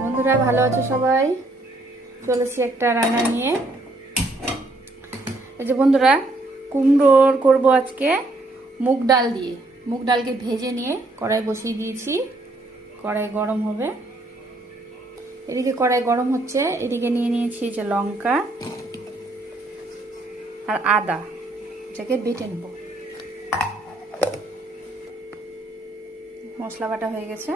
বন্ধুরা ভালো আছো সবাই? চলেছি একটা রান্না নিয়ে। এই যে বন্ধুরা, কুমড়োর করব আজকে মুগ ডাল দিয়ে। মুগ ডালকে ভেজে নিয়ে কড়াই বসিয়ে দিয়েছি, কড়াই গরম হবে। এদিকে কড়াই গরম হচ্ছে, এদিকে নিয়ে নিয়েছি যে লঙ্কা আর আদা, এটাকে বেটে নেব। মশলা বাটা হয়ে গেছে,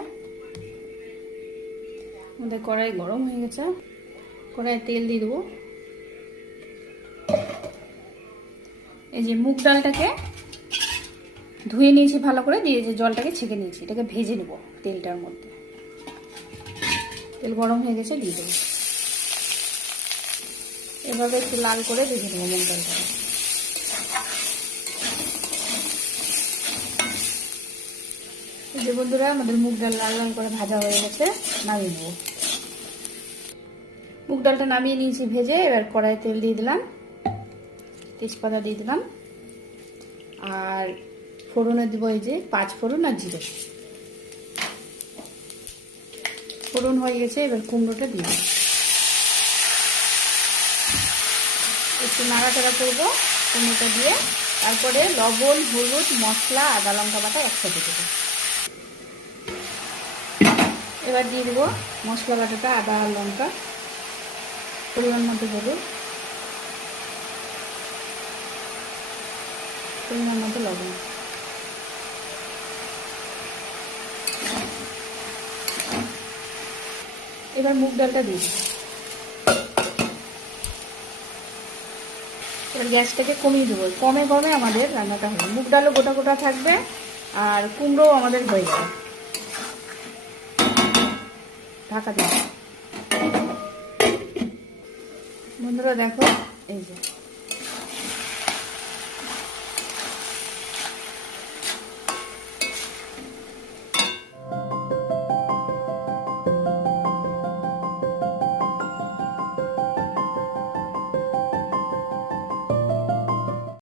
আমাদের কড়াই গরম হয়ে গেছে। কড়াই তেল দিয়ে দেবো। এই যে মুগ ডালটাকে ধুয়ে নিয়েছি ভালো করে, দিয়ে যে জলটাকে ছেঁকে নিয়েছি, এটাকে ভেজে নেব তেলটার মধ্যে। তেল গরম হয়ে গেছে, দিয়ে দেবো। এভাবে একটু লাল করে ভেজে নেবো মুগ ডালটাকে। এই যে বন্ধুরা, আমাদের মুগ ডাল লাল লাল করে ভাজা হয়ে গেছে, নামিয়ে নেবো। মুগ ডালটা নামিয়ে নিয়েছি ভেজে। এবার কড়াই তেল দিয়ে দিলাম, তেজপাতা দিয়ে দিলাম, আর ফোড়নে দিব এই যে 5 ফোড়ন আর জিরে। ফোড়ন হয়ে গেছে, এবার কুমড়োটা দিয়ে দিলাম। একটু নাড়াচাড়া করবো কুমড়োটা দিয়ে, তারপরে লবণ, হলুদ, মশলা, আদা লঙ্কা বাটা একসাথে দেবো। এবার দিয়ে দেবো মশলা বাটাটা, আদা আর লঙ্কা, পরিমাণ মতো হলুদ, পরিমাণ মতো লবণ। এবার মুগ ডালটা দিয়ে দেবো। এবার গ্যাসটাকে কমিয়ে দেবো, কমে কমে আমাদের রান্নাটা হবে। মুগ ডালও গোটা গোটা থাকবে আর কুমড়োও আমাদের হয়ে যাবে। ঢাকা দেবো। বন্ধুরা দেখো, এই যে